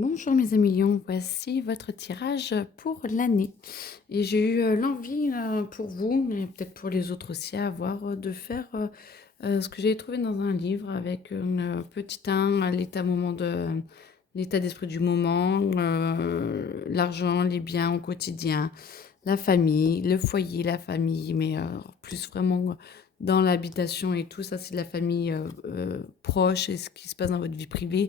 Bonjour mes amis lions, voici votre tirage pour l'année. Et j'ai eu l'envie pour vous, et peut-être pour les autres aussi, à avoir de faire ce que j'ai trouvé dans un livre avec un petit 1 à l'état d'esprit du moment, l'argent, les biens au quotidien, la famille, le foyer, la famille, mais plus vraiment dans l'habitation et tout, ça c'est de la famille proche et ce qui se passe dans votre vie privée.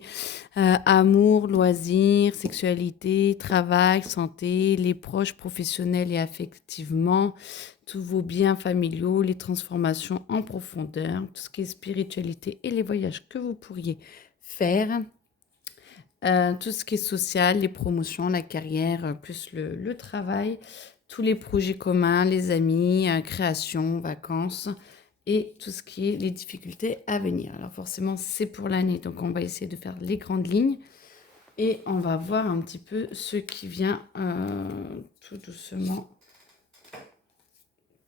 Amour, loisirs, sexualité, travail, santé, les proches professionnels et affectivement, tous vos biens familiaux, les transformations en profondeur, tout ce qui est spiritualité et les voyages que vous pourriez faire, tout ce qui est social, les promotions, la carrière, plus le travail, tous les projets communs, les amis, création, vacances et tout ce qui est les difficultés à venir. Alors forcément, c'est pour l'année, donc on va essayer de faire les grandes lignes. Et on va voir un petit peu ce qui vient tout doucement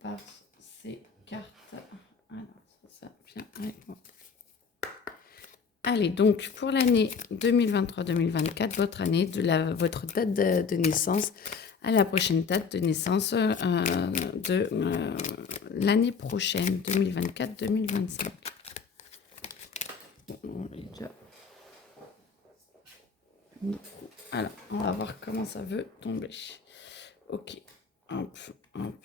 par ces cartes. Alors, ça vient avec moi. Allez, donc pour l'année 2023-2024, votre année, votre date de naissance à la prochaine date de naissance de l'année prochaine, 2024-2025. Bon, on est déjà... Alors, on va voir comment ça veut tomber. Ok, hop, hop.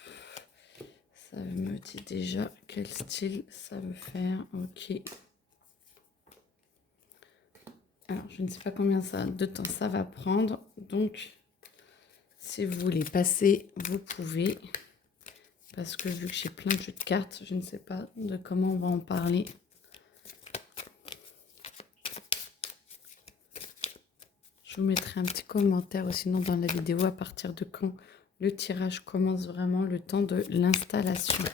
Ça me dit déjà quel style ça veut faire. Ok. Alors, je ne sais pas combien de temps ça va prendre. Donc, si vous voulez passer, vous pouvez. Parce que vu que j'ai plein de jeux de cartes, je ne sais pas de comment on va en parler. Je vous mettrai un petit commentaire ou sinon dans la vidéo à partir de quand le tirage commence vraiment, le temps de l'installation.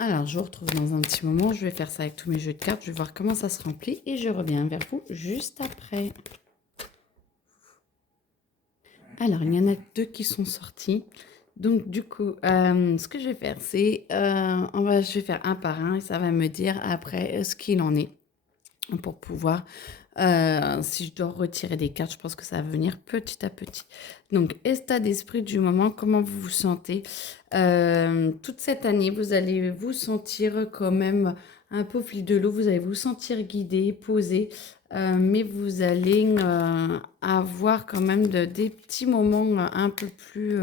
Alors, je vous retrouve dans un petit moment. Je vais faire ça avec tous mes jeux de cartes. Je vais voir comment ça se remplit et je reviens vers vous juste après. Alors, il y en a deux qui sont sortis. Donc, du coup, ce que je vais faire, c'est... je vais faire un par un et ça va me dire après ce qu'il en est pour pouvoir... si je dois retirer des cartes, je pense que ça va venir petit à petit. Donc, état d'esprit du moment, comment vous vous sentez? Toute cette année, vous allez vous sentir quand même un peu au fil de l'eau, vous allez vous sentir guidé, posé, mais vous allez avoir quand même des petits moments un peu plus,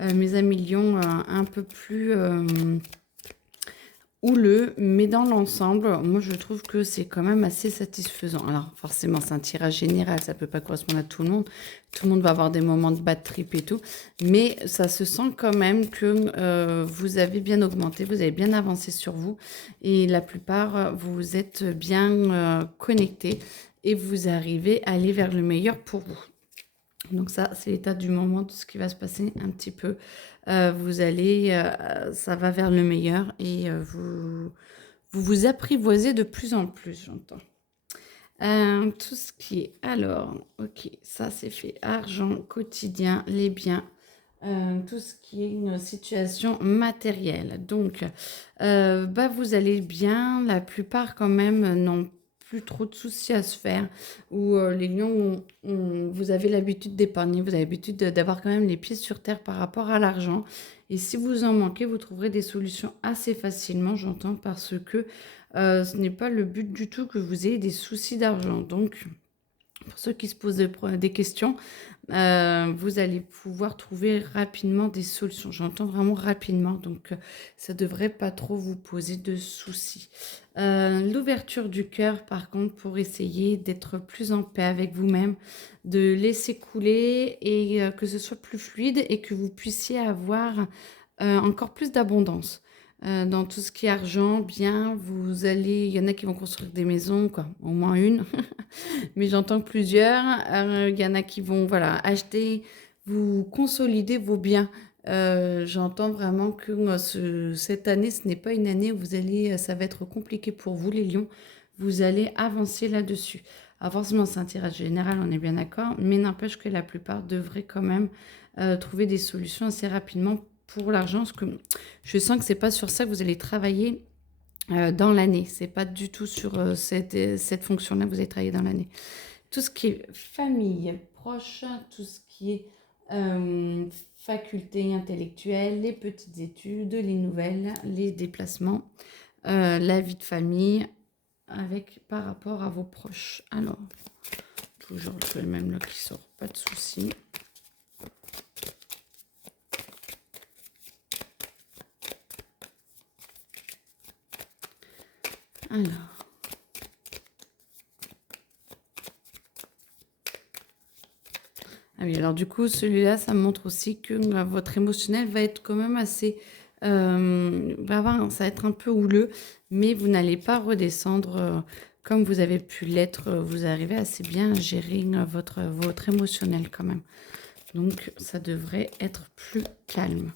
mes amis lions, un peu plus houleux, mais dans l'ensemble, moi je trouve que c'est quand même assez satisfaisant. Alors forcément, c'est un tirage général, ça peut pas correspondre à tout le monde. Tout le monde va avoir des moments de bad trip et tout, mais ça se sent quand même que vous avez bien augmenté, vous avez bien avancé sur vous, et la plupart, vous êtes bien connectés et vous arrivez à aller vers le meilleur pour vous. Donc ça, c'est l'état du moment, de ce qui va se passer un petit peu. Vous allez, ça va vers le meilleur et vous apprivoisez de plus en plus, j'entends. Tout ce qui est... Alors, ok, ça c'est fait. Argent, quotidien, les biens. Tout ce qui est une situation matérielle. Donc, vous allez bien. La plupart quand même n'ont plus trop de soucis à se faire. Ou les lions, vous avez l'habitude d'épargner, vous avez l'habitude d'avoir quand même les pieds sur terre par rapport à l'argent. Et si vous en manquez, vous trouverez des solutions assez facilement, j'entends, parce que ce n'est pas le but du tout que vous ayez des soucis d'argent. Donc, pour ceux qui se posent des questions, vous allez pouvoir trouver rapidement des solutions. J'entends vraiment rapidement, donc ça ne devrait pas trop vous poser de soucis. L'ouverture du cœur, par contre, pour essayer d'être plus en paix avec vous-même, de laisser couler et que ce soit plus fluide et que vous puissiez avoir encore plus d'abondance. Dans tout ce qui est argent, bien, il y en a qui vont construire des maisons, quoi, au moins une. Mais j'entends plusieurs. Il y en a qui vont voilà, acheter, vous consolider vos biens J'entends vraiment que cette année, ce n'est pas une année où vous allez, ça va être compliqué pour vous, les lions. Vous allez avancer là-dessus. Alors forcément, c'est un tirage général, on est bien d'accord, mais n'empêche que la plupart devraient quand même trouver des solutions assez rapidement pour l'argent, parce que je sens que c'est pas sur ça que vous allez travailler dans l'année. C'est pas du tout sur cette fonction-là que vous allez travailler dans l'année. Tout ce qui est famille, proche, tout ce qui est euh, faculté intellectuelle, les petites études, les nouvelles, les déplacements, la vie de famille, avec par rapport à vos proches. Alors, toujours le même là qui sort, pas de souci. Alors. Ah oui, alors du coup, celui-là, ça montre aussi que votre émotionnel va être quand même assez... ça va être un peu houleux, mais vous n'allez pas redescendre comme vous avez pu l'être. Vous arrivez assez bien à gérer votre émotionnel quand même. Donc, ça devrait être plus calme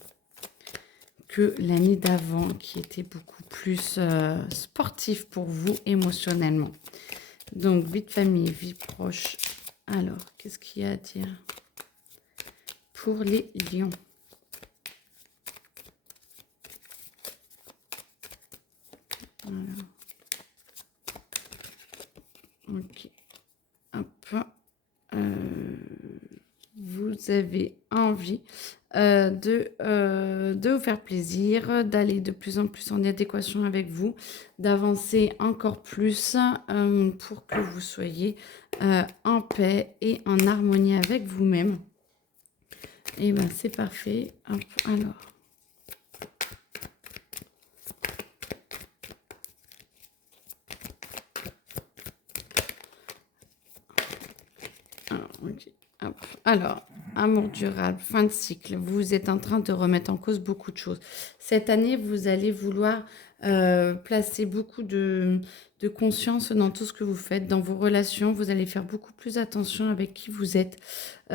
que l'année d'avant, qui était beaucoup plus sportif pour vous émotionnellement. Donc, vie de famille, vie proche. Alors, qu'est-ce qu'il y a à dire pour les lions? Voilà. Ok. Hop. Vous avez envie de vous faire plaisir, d'aller de plus en plus en adéquation avec vous, d'avancer encore plus pour que vous soyez en paix et en harmonie avec vous-même. Et bien, c'est parfait. Hop, alors. Ok. Hop. Alors, amour durable, fin de cycle. Vous êtes en train de remettre en cause beaucoup de choses. Cette année, vous allez vouloir placer beaucoup de conscience dans tout ce que vous faites, dans vos relations. Vous allez faire beaucoup plus attention avec qui vous êtes. Vous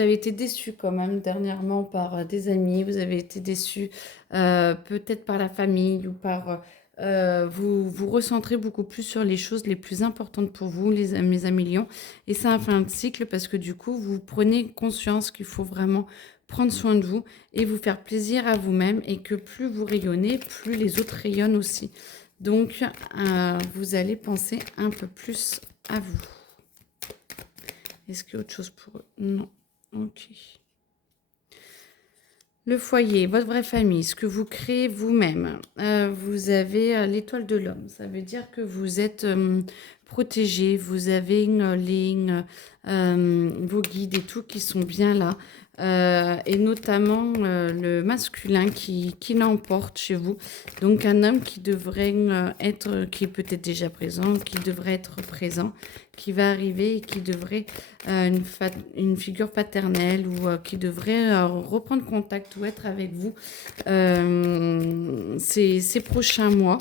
avez été déçu quand même dernièrement par des amis. Vous avez été déçu peut-être par la famille ou par... vous vous recentrez beaucoup plus sur les choses les plus importantes pour vous, mes amis lions. Et ça a fait un cycle parce que du coup, vous prenez conscience qu'il faut vraiment prendre soin de vous et vous faire plaisir à vous-même et que plus vous rayonnez, plus les autres rayonnent aussi. Donc, vous allez penser un peu plus à vous. Est-ce qu'il y a autre chose pour eux? Non. Ok. Le foyer, votre vraie famille, ce que vous créez vous-même. Vous avez l'étoile de l'homme. Ça veut dire que vous êtes protégé. Vous avez vos guides et tout qui sont bien là. Et notamment le masculin qui l'emporte chez vous. Donc un homme qui devrait être, qui est peut-être déjà présent, qui devrait être présent, qui va arriver et qui devrait une figure paternelle ou qui devrait reprendre contact ou être avec vous ces prochains mois.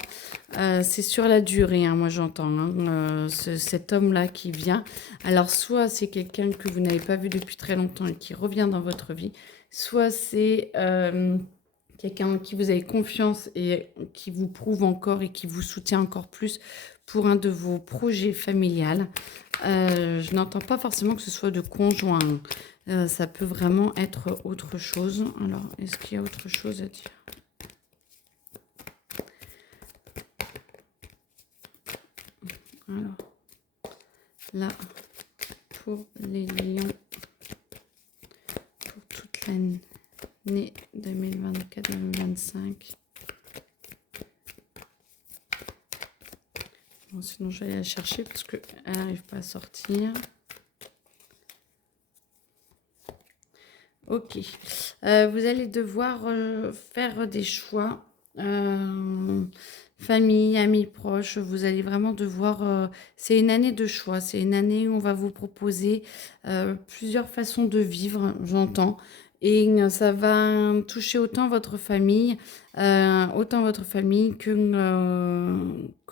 C'est sur la durée, hein, moi j'entends, hein, cet homme-là qui vient. Alors soit c'est quelqu'un que vous n'avez pas vu depuis très longtemps et qui revient dans votre vie, soit c'est quelqu'un en qui vous avez confiance et qui vous prouve encore et qui vous soutient encore plus pour un de vos projets familiales. Je n'entends pas forcément que ce soit de conjoint. Ça peut vraiment être autre chose. Alors, est-ce qu'il y a autre chose à dire? Alors, là, pour les lions, pour toute l'année 2024-2025. Bon, sinon, je vais aller la chercher parce qu'elle n'arrive pas à sortir. Ok. Vous allez devoir faire des choix. Famille, amis proches, vous allez vraiment devoir... c'est une année de choix. C'est une année où on va vous proposer plusieurs façons de vivre, j'entends. et ça va toucher autant votre famille que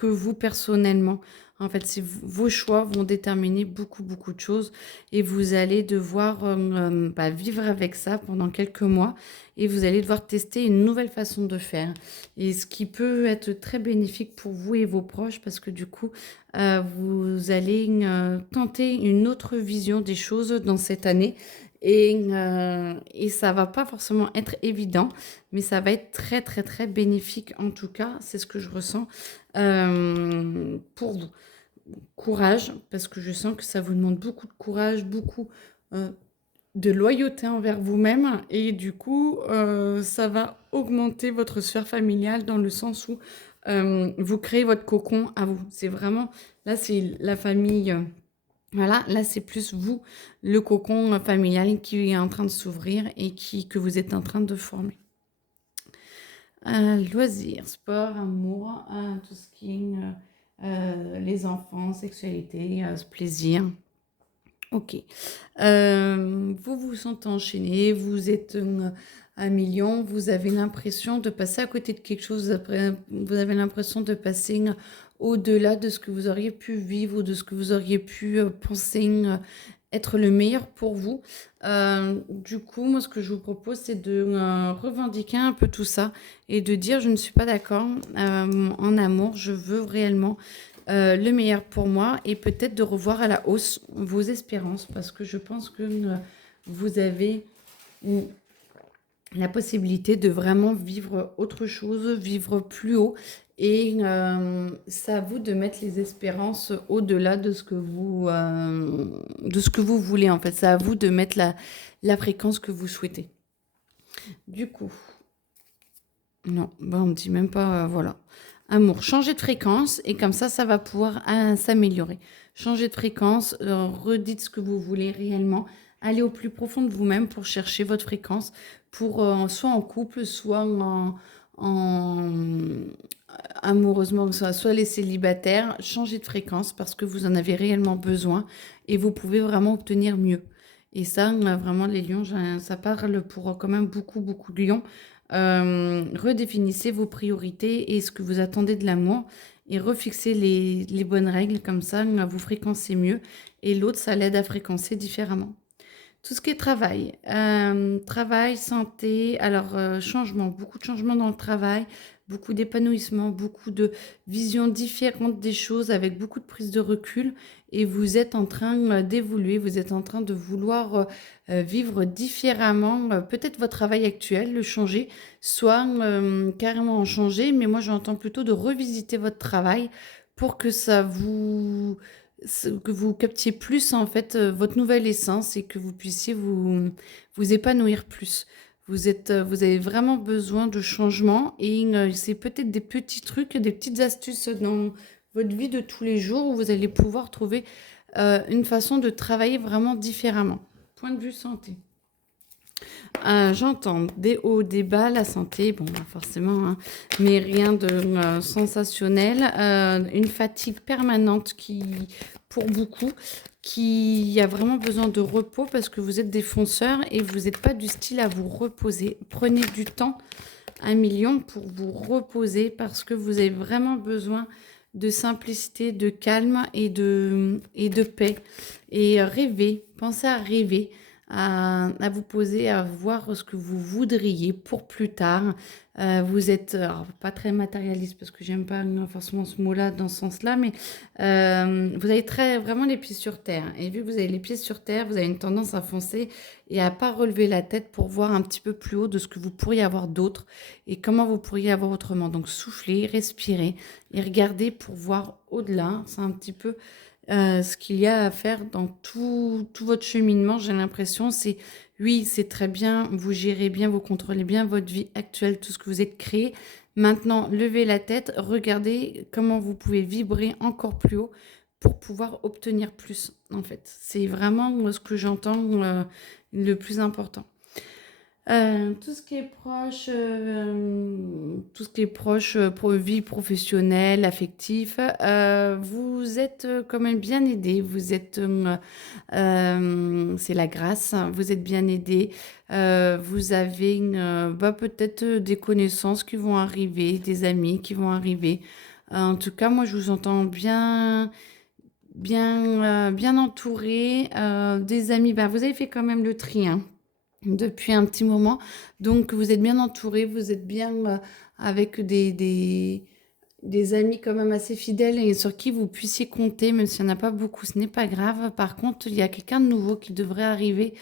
vous personnellement. En fait, vos choix vont déterminer beaucoup, beaucoup de choses et vous allez devoir vivre avec ça pendant quelques mois et vous allez devoir tester une nouvelle façon de faire. Et ce qui peut être très bénéfique pour vous et vos proches parce que du coup, vous allez tenter une autre vision des choses dans cette année. Et ça va pas forcément être évident, mais ça va être très très très bénéfique en tout cas, c'est ce que je ressens pour vous. Courage, parce que je sens que ça vous demande beaucoup de courage, beaucoup euh, de loyauté envers vous-même, et du coup, ça va augmenter votre sphère familiale dans le sens où vous créez votre cocon à vous. C'est vraiment, là, c'est la famille. Voilà, là, c'est plus vous, le cocon familial qui est en train de s'ouvrir et que vous êtes en train de former. Loisirs, sport, amour, tout ce qui est les enfants, sexualité, plaisir. Ok. Vous vous sentez enchaîné, vous êtes un million, vous avez l'impression de passer à côté de quelque chose, vous avez l'impression de passer au-delà de ce que vous auriez pu vivre ou de ce que vous auriez pu penser être le meilleur pour vous. Du coup, moi, ce que je vous propose, c'est de revendiquer un peu tout ça et de dire, je ne suis pas d'accord en amour, je veux réellement le meilleur pour moi et peut-être de revoir à la hausse vos espérances parce que je pense que vous avez la possibilité de vraiment vivre autre chose, vivre plus haut et c'est à vous de mettre les espérances au-delà de ce que vous voulez en fait. C'est à vous de mettre la fréquence que vous souhaitez. Du coup, non, bah on me dit même pas, voilà. Amour, changer de fréquence et comme ça va pouvoir s'améliorer. Changer de fréquence, redites ce que vous voulez réellement. Allez au plus profond de vous-même pour chercher votre fréquence, pour soit en couple, soit en amoureusement, soit les célibataires. Changez de fréquence parce que vous en avez réellement besoin et vous pouvez vraiment obtenir mieux. Et ça, vraiment, les lions, ça parle pour quand même beaucoup, beaucoup de lions. Redéfinissez vos priorités et ce que vous attendez de l'amour et refixez les bonnes règles, comme ça vous fréquencez mieux et l'autre ça l'aide à fréquencer différemment. Tout ce qui est travail, santé, alors changement, beaucoup de changements dans le travail, beaucoup d'épanouissement, beaucoup de visions différentes des choses avec beaucoup de prise de recul et vous êtes en train d'évoluer, vous êtes en train de vouloir vivre différemment, peut-être votre travail actuel, le changer, soit carrément en changer, mais moi j'entends plutôt de revisiter votre travail pour que que vous captiez plus en fait votre nouvelle essence et que vous puissiez vous épanouir plus. Vous avez vraiment besoin de changement et c'est peut-être des petits trucs, des petites astuces dans votre vie de tous les jours où vous allez pouvoir trouver une façon de travailler vraiment différemment. Point de vue santé. J'entends des hauts, des bas, la santé, bon, bah, forcément, hein, mais rien de sensationnel. Une fatigue permanente pour beaucoup, qui a vraiment besoin de repos parce que vous êtes des fonceurs et vous n'êtes pas du style à vous reposer. Prenez du temps, 1 million, pour vous reposer parce que vous avez vraiment besoin de simplicité, de calme et de paix. Et rêvez, pensez à rêver à vous poser, à voir ce que vous voudriez pour plus tard. Vous êtes alors, pas très matérialiste parce que j'aime pas forcément ce mot-là dans ce sens-là, mais vous avez vraiment les pieds sur terre. Et vu que vous avez les pieds sur terre, vous avez une tendance à foncer et à pas relever la tête pour voir un petit peu plus haut de ce que vous pourriez avoir d'autre et comment vous pourriez avoir autrement. Donc soufflez, respirez et regardez pour voir au-delà. C'est un petit peu ce qu'il y a à faire dans tout votre cheminement, j'ai l'impression, c'est oui, c'est très bien, vous gérez bien, vous contrôlez bien votre vie actuelle, tout ce que vous êtes créé. Maintenant, levez la tête, regardez comment vous pouvez vibrer encore plus haut pour pouvoir obtenir plus, en fait. C'est vraiment ce que j'entends le plus important. Tout ce qui est proche, tout ce qui est proche, vie professionnelle, affectif, vous êtes quand même bien aidé. C'est la grâce, hein, vous êtes bien aidé. Vous avez peut-être des connaissances qui vont arriver, des amis qui vont arriver. En tout cas, moi, je vous entends bien entouré. Des amis, bah, vous avez fait quand même le tri, hein, depuis un petit moment. Donc, vous êtes bien entouré, vous êtes bien avec des amis quand même assez fidèles et sur qui vous puissiez compter, même s'il n'y en a pas beaucoup, ce n'est pas grave. Par contre, il y a quelqu'un de nouveau qui devrait arriver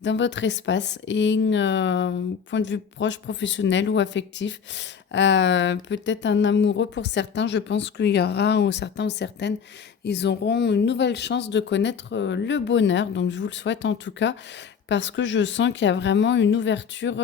dans votre espace et point de vue proche, professionnel ou affectif. Peut-être un amoureux pour certains. Je pense qu'il y aura, ou certains ou certaines, ils auront une nouvelle chance de connaître le bonheur. Donc, je vous le souhaite en tout cas, parce que je sens qu'il y a vraiment une ouverture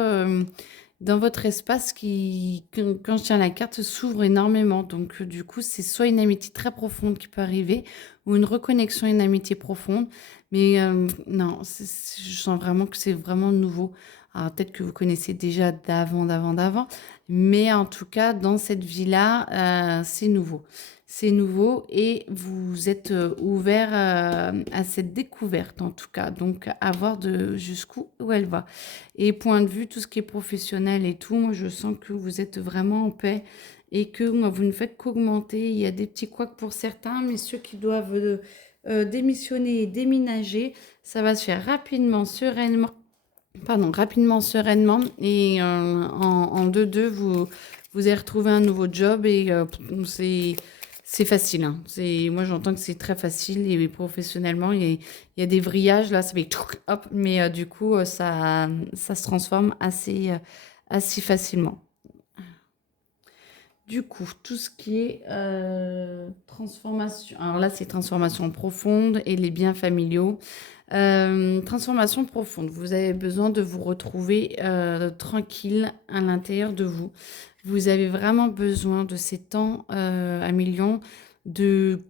dans votre espace qui, quand je tiens la carte, s'ouvre énormément. Donc, du coup, c'est soit une amitié très profonde qui peut arriver, ou une reconnexion, une amitié profonde. Mais non, je sens vraiment que c'est vraiment nouveau. Alors, peut-être que vous connaissez déjà d'avant. Mais en tout cas, dans cette vie-là, c'est nouveau. C'est nouveau et vous êtes ouvert à cette découverte, en tout cas. Donc, à voir jusqu'où où elle va. Et point de vue, tout ce qui est professionnel et tout, moi, je sens que vous êtes vraiment en paix et que moi, vous ne faites qu'augmenter. Il y a des petits couacs pour certains, mais ceux qui doivent démissionner et déménager, ça va se faire rapidement, sereinement. Pardon, rapidement, sereinement. Et en 2-2, vous avez retrouvé un nouveau job et c'est facile, hein. Moi, j'entends que c'est très facile et professionnellement, il y a des vrillages là, ça fait tchouc, hop, mais du coup, ça se transforme assez facilement. Du coup, tout ce qui est transformation, alors là, c'est transformation profonde et les biens familiaux. Transformation profonde, vous avez besoin de vous retrouver tranquille à l'intérieur de vous. Vous avez vraiment besoin de ces temps à millions de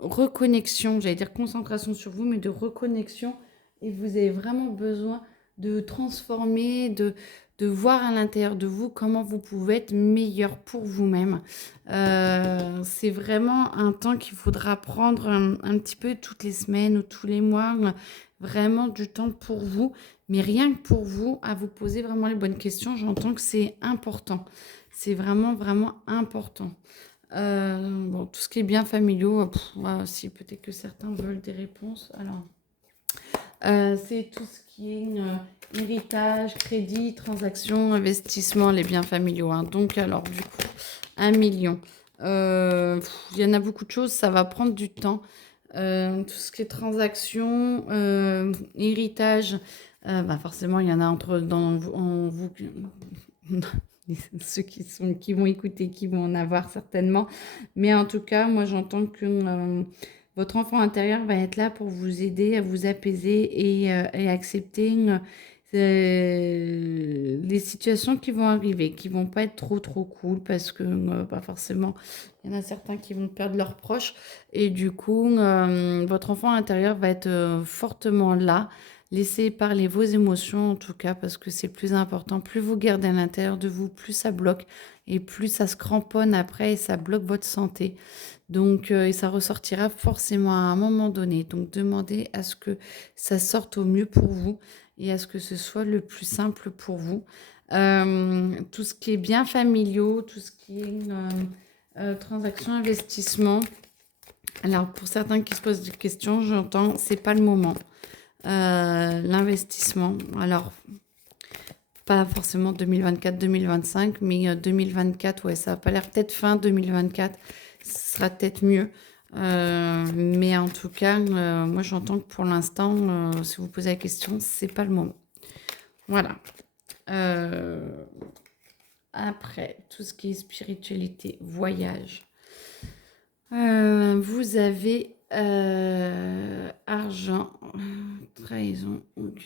reconnexion, j'allais dire concentration sur vous, mais de reconnexion. Et vous avez vraiment besoin de transformer, de voir à l'intérieur de vous comment vous pouvez être meilleur pour vous-même. C'est vraiment un temps qu'il faudra prendre un petit peu toutes les semaines ou tous les mois, vraiment du temps pour vous, mais rien que pour vous, à vous poser vraiment les bonnes questions. J'entends que c'est important. C'est vraiment, vraiment important. Bon, tout ce qui est bien familiaux, si peut-être que certains veulent des réponses. Alors, c'est tout ce qui est héritage, crédit, transaction, investissement, les biens familiaux, hein. Donc, alors, du coup, 1 million. Il y en a beaucoup de choses, ça va prendre du temps. Tout ce qui est transaction, héritage, forcément, il y en a en vous, ceux qui vont écouter, qui vont en avoir certainement. Mais en tout cas, moi, j'entends que votre enfant intérieur va être là pour vous aider à vous apaiser et accepter les situations qui vont arriver, qui vont pas être trop cool parce que pas forcément, il y en a certains qui vont perdre leurs proches et du coup, votre enfant intérieur va être fortement là. Laissez parler vos émotions en tout cas parce que c'est plus important. Plus vous gardez à l'intérieur de vous, plus ça bloque et plus ça se cramponne après et ça bloque votre santé. Donc, et ça ressortira forcément à un moment donné. Donc, demandez à ce que ça sorte au mieux pour vous et à ce que ce soit le plus simple pour vous. Tout ce qui est bien familiaux, tout ce qui est transaction, investissement. Alors, pour certains qui se posent des questions, j'entends, c'est pas le moment. L'investissement, alors, pas forcément 2024-2025, mais 2024, ouais, ça n'a pas l'air peut-être fin 2024, ce sera peut-être mieux. Mais en tout cas, moi j'entends que pour l'instant, si vous posez la question, c'est pas le moment. Voilà. Après, tout ce qui est spiritualité, voyage. Vous avez argent, trahison. Ok.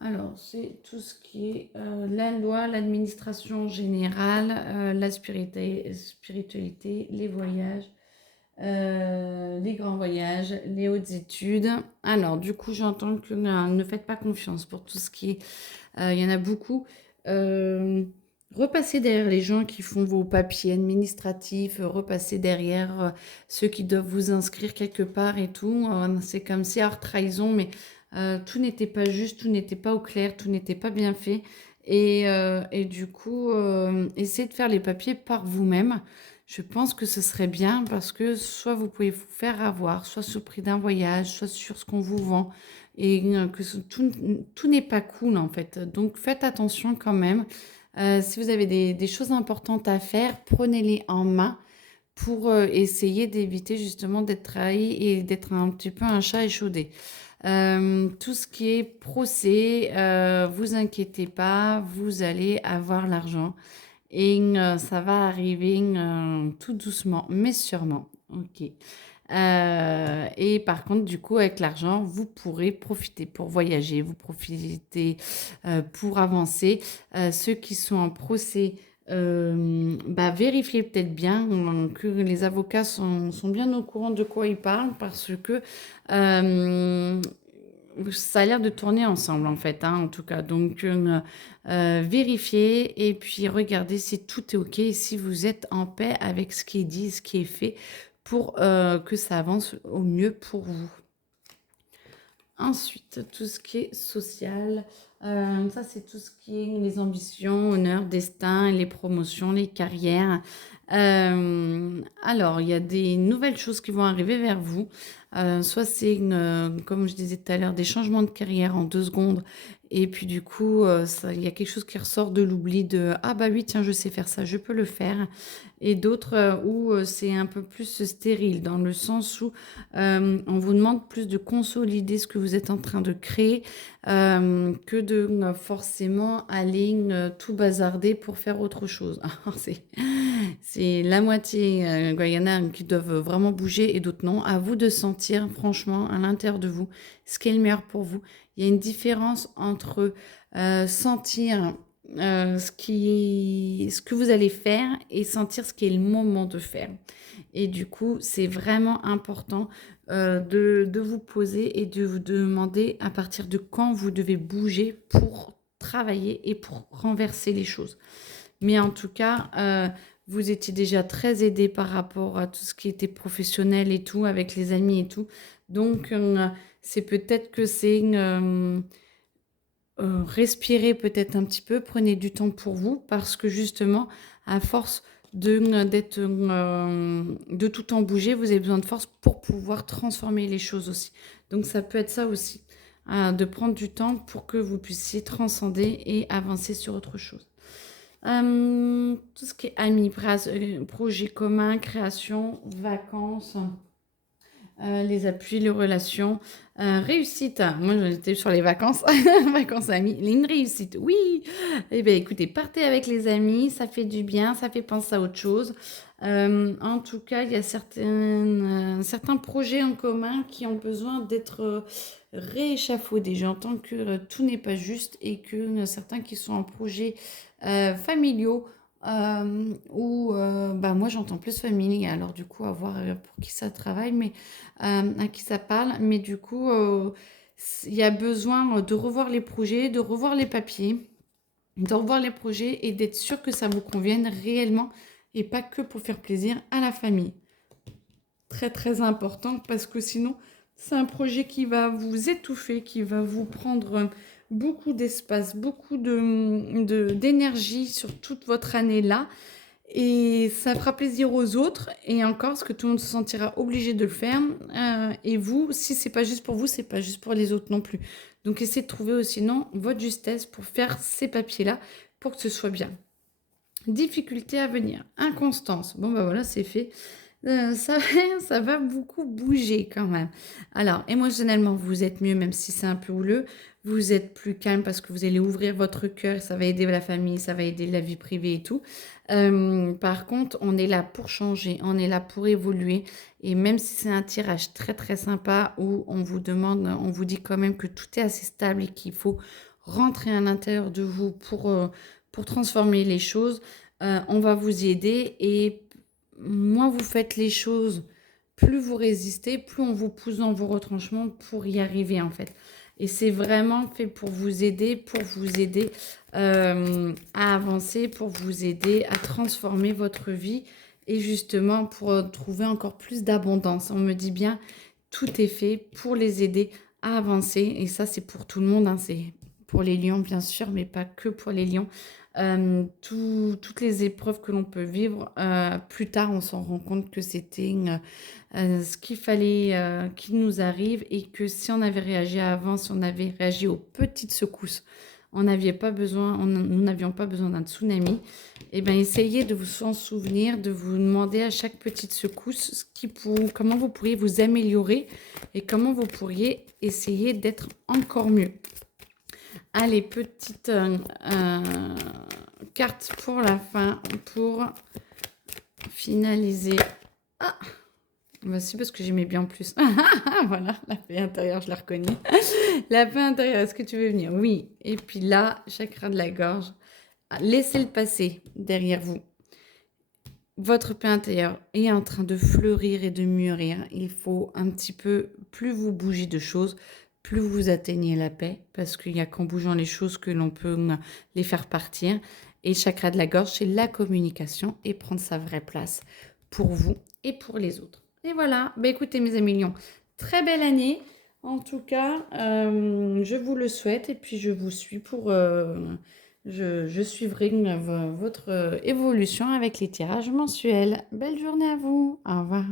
Alors, c'est tout ce qui est la loi, l'administration générale, la spiritualité, les voyages, les grands voyages, les hautes études. Alors, du coup, j'entends que ne faites pas confiance pour tout ce qui est... Il y en a beaucoup. Repassez derrière les gens qui font vos papiers administratifs, repassez derrière ceux qui doivent vous inscrire quelque part et tout. C'est comme si, hors trahison, mais tout n'était pas juste, tout n'était pas au clair, tout n'était pas bien fait. Et du coup, essayez de faire les papiers par vous-même. Je pense que ce serait bien parce que soit vous pouvez vous faire avoir, soit sur le prix d'un voyage, soit sur ce qu'on vous vend. Et que tout n'est pas cool en fait. Donc faites attention quand même. Si vous avez des choses importantes à faire, prenez-les en main pour essayer d'éviter justement d'être trahi et d'être un petit peu un chat échaudé. Tout ce qui est procès, vous inquiétez pas, vous allez avoir l'argent et ça va arriver tout doucement, mais sûrement. Ok. Et par contre, du coup, avec l'argent, vous pourrez profiter pour voyager, vous profitez pour avancer. Ceux qui sont en procès, bah, vérifiez peut-être bien que les avocats sont bien au courant de quoi ils parlent parce que euh, ça a l'air de tourner ensemble en fait, hein, en tout cas. Donc, vérifiez et puis regardez si tout est OK et si vous êtes en paix avec ce qui est dit, ce qui est fait pour que ça avance au mieux pour vous. Ensuite, tout ce qui est social, ça c'est tout ce qui est les ambitions, honneur, destin, les promotions, les carrières. Alors, il y a des nouvelles choses qui vont arriver vers vous. Soit c'est, comme je disais tout à l'heure, des changements de carrière en 2 secondes. Et puis du coup, il y a quelque chose qui ressort de l'oubli de «Ah bah oui, tiens, je sais faire ça, je peux le faire». Et d'autres où c'est un peu plus stérile, dans le sens où on vous demande plus de consolider ce que vous êtes en train de créer que de forcément aller tout bazarder pour faire autre chose. Alors, c'est la moitié. Il y en a qui doivent vraiment bouger et d'autres non. À vous de sentir franchement à l'intérieur de vous ce qui est le meilleur pour vous. Il y a une différence entre sentir ce que vous allez faire et sentir ce qui est le moment de faire. Et du coup, c'est vraiment important de vous poser et de vous demander à partir de quand vous devez bouger pour travailler et pour renverser les choses. Mais en tout cas, vous étiez déjà très aidé par rapport à tout ce qui était professionnel et tout, avec les amis et tout. Donc, c'est peut-être que c'est respirez peut-être un petit peu, prenez du temps pour vous, parce que justement, à force de tout en bouger, vous avez besoin de force pour pouvoir transformer les choses aussi. Donc ça peut être ça aussi, de prendre du temps pour que vous puissiez transcender et avancer sur autre chose. Tout ce qui est amis, projets communs, création, vacances, les appuis, les relations. Réussite. Moi, j'étais sur les vacances. Vacances amis. Une réussite. Oui. Eh bien, écoutez, partez avec les amis. Ça fait du bien. Ça fait penser à autre chose. En tout cas, il y a certains projets en commun qui ont besoin d'être rééchafaudés. J'entends que tout n'est pas juste et que certains qui sont en projets familiaux ou bah, moi j'entends plus famille, alors du coup à voir pour qui ça travaille, mais à qui ça parle, mais du coup il y a besoin de revoir les projets, de revoir les papiers, de revoir les projets et d'être sûr que ça vous convienne réellement et pas que pour faire plaisir à la famille. Très très important parce que sinon c'est un projet qui va vous étouffer, qui va vous prendre beaucoup d'espace, beaucoup d'énergie sur toute votre année là. Et ça fera plaisir aux autres et encore parce que tout le monde se sentira obligé de le faire. Et vous, si c'est pas juste pour vous, c'est pas juste pour les autres non plus. Donc essayez de trouver aussi non votre justesse pour faire ces papiers-là pour que ce soit bien. Difficulté à venir, inconstance. Bon bah voilà, c'est fait. Ça, ça va beaucoup bouger quand même. Alors, émotionnellement, vous êtes mieux, même si c'est un peu houleux. Vous êtes plus calme parce que vous allez ouvrir votre cœur. Ça va aider la famille, ça va aider la vie privée et tout. Par contre, on est là pour changer, on est là pour évoluer. Et même si c'est un tirage très très sympa où on vous demande, on vous dit quand même que tout est assez stable et qu'il faut rentrer à l'intérieur de vous pour transformer les choses, on va vous y aider et moins vous faites les choses, plus vous résistez, plus on vous pousse dans vos retranchements pour y arriver en fait. Et c'est vraiment fait pour vous aider à avancer, pour vous aider à transformer votre vie et justement pour trouver encore plus d'abondance. On me dit bien, tout est fait pour les aider à avancer et ça, c'est pour tout le monde, hein. C'est pour les lions, bien sûr, mais pas que pour les lions. Toutes les épreuves que l'on peut vivre, plus tard, on s'en rend compte que c'était ce qu'il fallait qu'il nous arrive et que si on avait réagi avant, si on avait réagi aux petites secousses, nous n'avions pas besoin d'un tsunami. Et bien, essayez de vous en souvenir, de vous demander à chaque petite secousse comment vous pourriez vous améliorer et comment vous pourriez essayer d'être encore mieux. Allez, petite carte pour la fin, pour finaliser. Ah, bah c'est parce que j'aimais bien en plus. Voilà, la paix intérieure, je la reconnais. La paix intérieure, est-ce que tu veux venir? Oui. Et puis là, chakra de la gorge. Laissez le passé derrière vous. Votre paix intérieure est en train de fleurir et de mûrir. Il faut un petit peu, plus vous bougez de choses, plus vous atteignez la paix, parce qu'il n'y a qu'en bougeant les choses que l'on peut les faire partir. Et chakra de la gorge, c'est la communication et prendre sa vraie place pour vous et pour les autres. Et voilà, bah écoutez mes amis lions, très belle année. En tout cas, je vous le souhaite et puis je vous suis je suivrai votre évolution avec les tirages mensuels. Belle journée à vous. Au revoir.